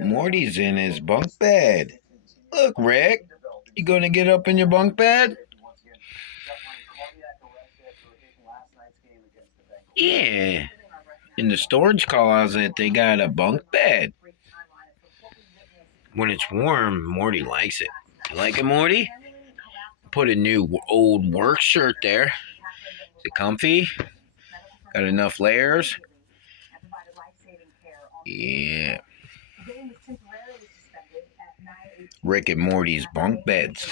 Morty's in his bunk bed. Look, Rick, you gonna get up in your bunk bed? Yeah. In the storage closet, they got a bunk bed. When it's warm, Morty likes it. You like it, Morty? Put a new old work shirt there. Is it comfy? Got enough layers? Yeah. Rick and Morty's bunk beds.